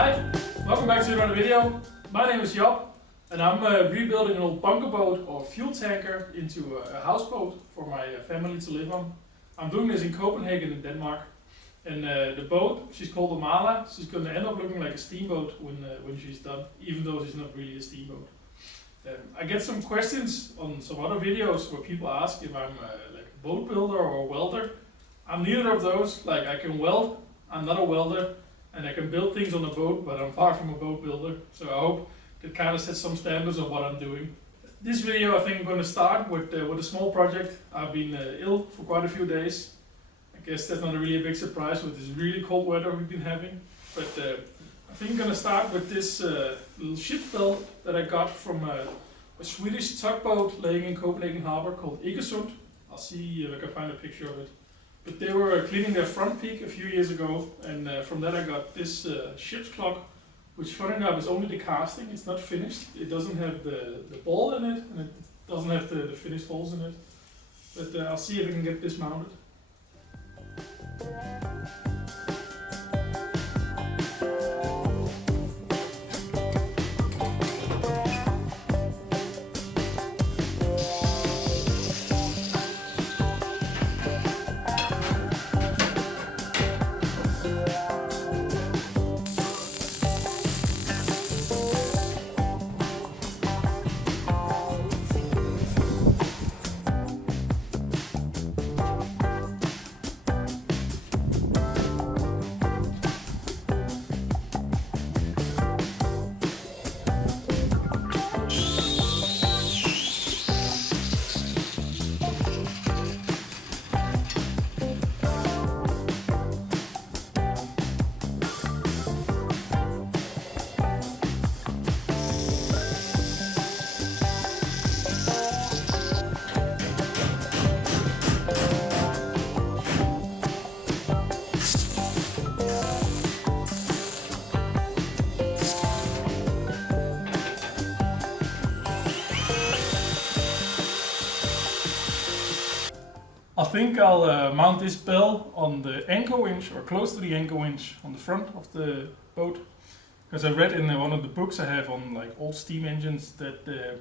Hi, welcome back to another video. My name is Job and I'm rebuilding an old bunker boat or fuel tanker into a houseboat for my family to live on. I'm doing this in Copenhagen in Denmark, and the boat, she's called Omala. She's going to end up looking like a steamboat when she's done, even though she's not really a steamboat. I get some questions on some other videos where people ask if I'm like a boat builder or a welder. I'm neither of those. Like, I can weld, I'm not a welder, and I can build things on a boat, but I'm far from a boat builder. So I hope that kind of sets some standards of what I'm doing. This video, I think I'm going to start with a small project. I've been ill for quite a few days. I guess that's not really a big surprise with this really cold weather we've been having. But I think I'm going to start with this little ship bell that I got from a Swedish tugboat laying in Copenhagen Harbor called Ikesund. I'll see if I can find a picture of it. But they were cleaning their front peak a few years ago, and from that I got this ship's clock, which funny enough is only the casting. It's not finished. It doesn't have the ball in it, and it doesn't have the finished holes in it. But I'll see if I can get this mounted. I think I'll mount this bell on the anchor winch, or close to the anchor winch on the front of the boat, because I read in one of the books I have on like old steam engines that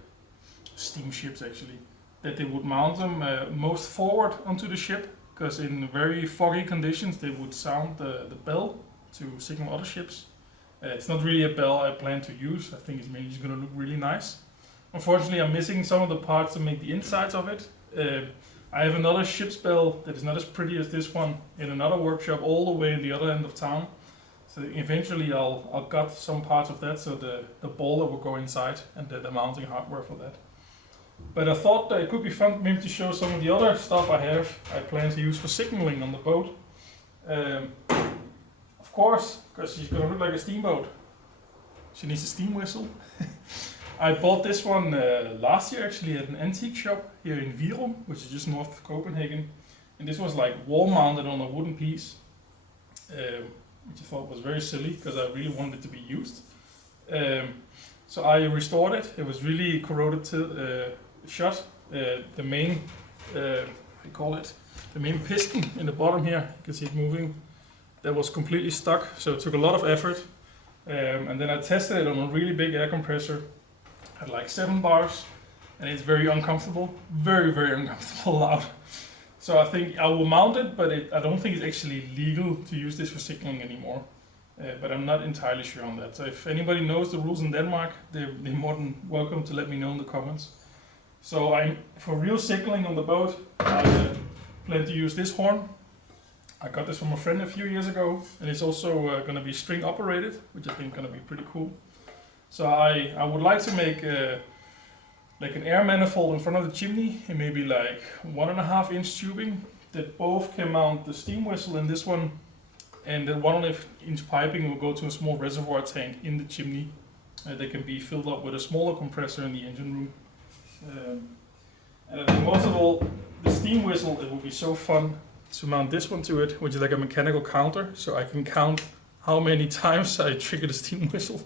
steamships actually, that they would mount them most forward onto the ship, because in very foggy conditions they would sound the bell to signal other ships. It's not really a bell I plan to use. I think it's mainly just going to look really nice. Unfortunately, I'm missing some of the parts to make the insides of it. I have another ship's bell that is not as pretty as this one in another workshop all the way in the other end of town. So eventually I'll gut some parts of that so the boiler will go inside and the mounting hardware for that. But I thought that it could be fun maybe to show some of the other stuff I plan to use for signaling on the boat. Of course, because she's going to look like a steamboat. She needs a steam whistle. I bought this one last year actually at an antique shop here in Virum, which is just north of Copenhagen. And this was like wall mounted on a wooden piece, which I thought was very silly because I really wanted it to be used. So I restored it. It was really corroded to shut. The main, I call it, the main piston in the bottom here, you can see it moving, that was completely stuck. So it took a lot of effort. And then I tested it on a really big air compressor. Had like 7 bars, and it's very uncomfortable, very uncomfortable loud. So I think I will mount it, but I don't think it's actually legal to use this for signaling anymore. But I'm not entirely sure on that. So if anybody knows the rules in Denmark, they're more than welcome to let me know in the comments. So for real signaling on the boat, I plan to use this horn. I got this from a friend a few years ago, and it's also going to be string operated, which I think is going to be pretty cool. So I would like to make like an air manifold in front of the chimney, and maybe like 1.5 inch tubing that both can mount the steam whistle in this one, and the 1.5 inch piping will go to a small reservoir tank in the chimney. They can be filled up with a smaller compressor in the engine room. And I think most of all, the steam whistle, it will be so fun to mount this one to it, which is like a mechanical counter, so I can count how many times I trigger the steam whistle.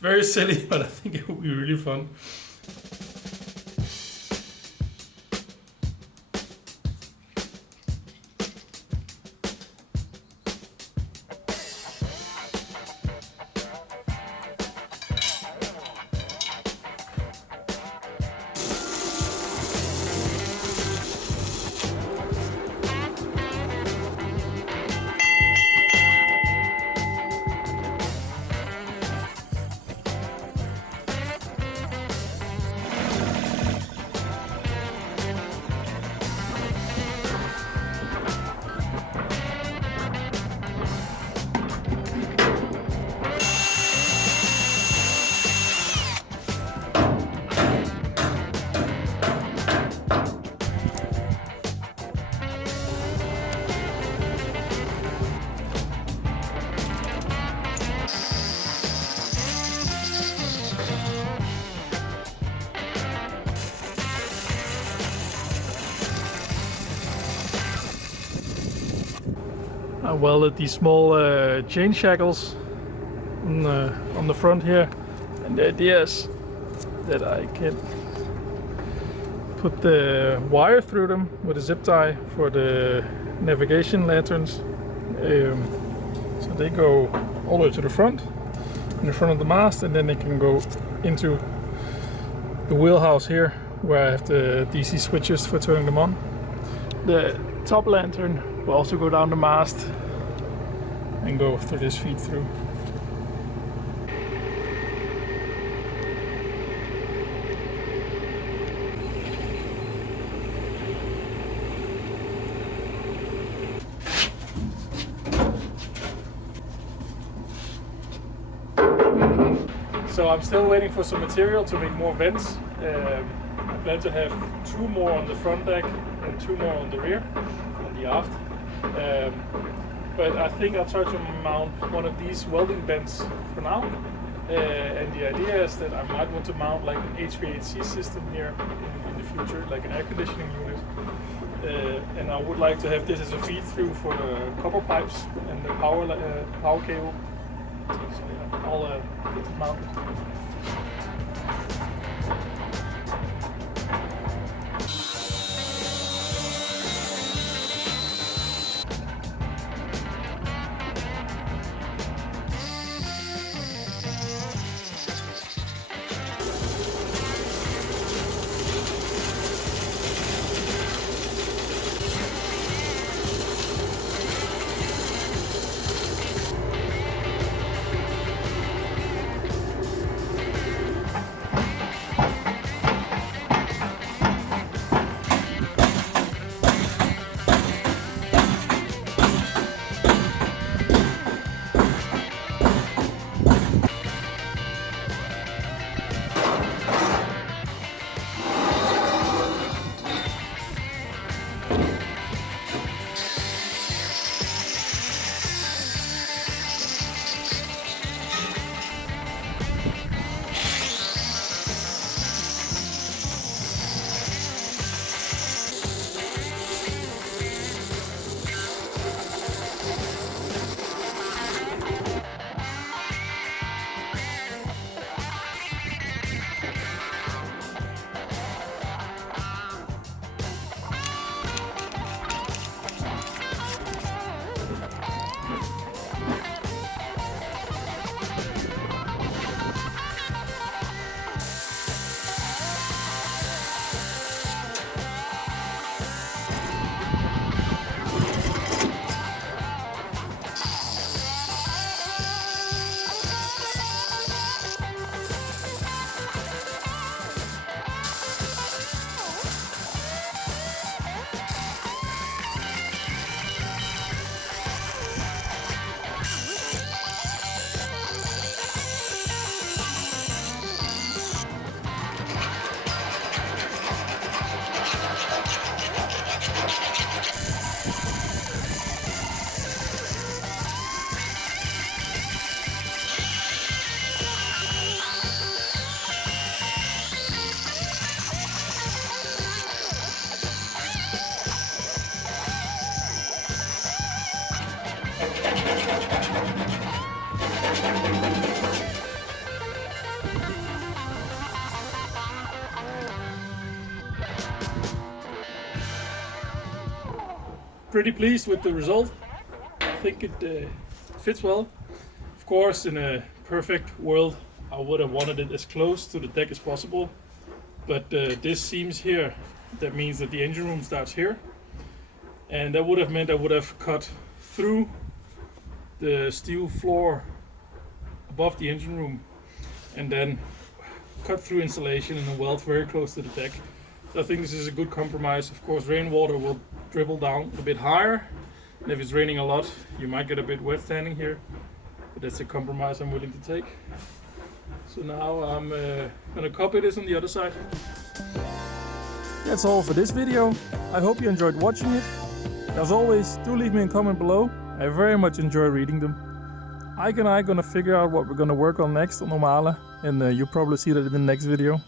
Very silly, but I think it will be really fun. I welded these small chain shackles on the front here, and the idea is that I can put the wire through them with a zip tie for the navigation lanterns, so they go all the way to the front, in the front of the mast, and then they can go into the wheelhouse here where I have the DC switches for turning them on. The top lantern will also go down the mast and go through this feed through. So I'm still waiting for some material to make more vents. I plan to have 2 more on the front deck and 2 more on the rear, on the aft. But I think I'll try to mount one of these welding vents for now. And the idea is that I might want to mount like an HVAC system here in the future, like an air conditioning unit. And I would like to have this as a feed through for the copper pipes and the power cable. So yeah, all get it mounted. Pretty pleased with the result. I think it fits well. Of course, in a perfect world, I would have wanted it as close to the deck as possible. But this seams here, that means that the engine room starts here. And that would have meant I would have cut through the steel floor above the engine room and then cut through insulation and then weld very close to the deck. So I think this is a good compromise. Of course, rainwater will dribble down a bit higher, and if it's raining a lot, you might get a bit wet standing here. But that's a compromise I'm willing to take. So now I'm gonna copy this on the other side. That's all for this video. I hope you enjoyed watching it. As always, do leave me a comment below. I very much enjoy reading them. Ike and I are gonna figure out what we're gonna work on next on Omala, and you'll probably see that in the next video.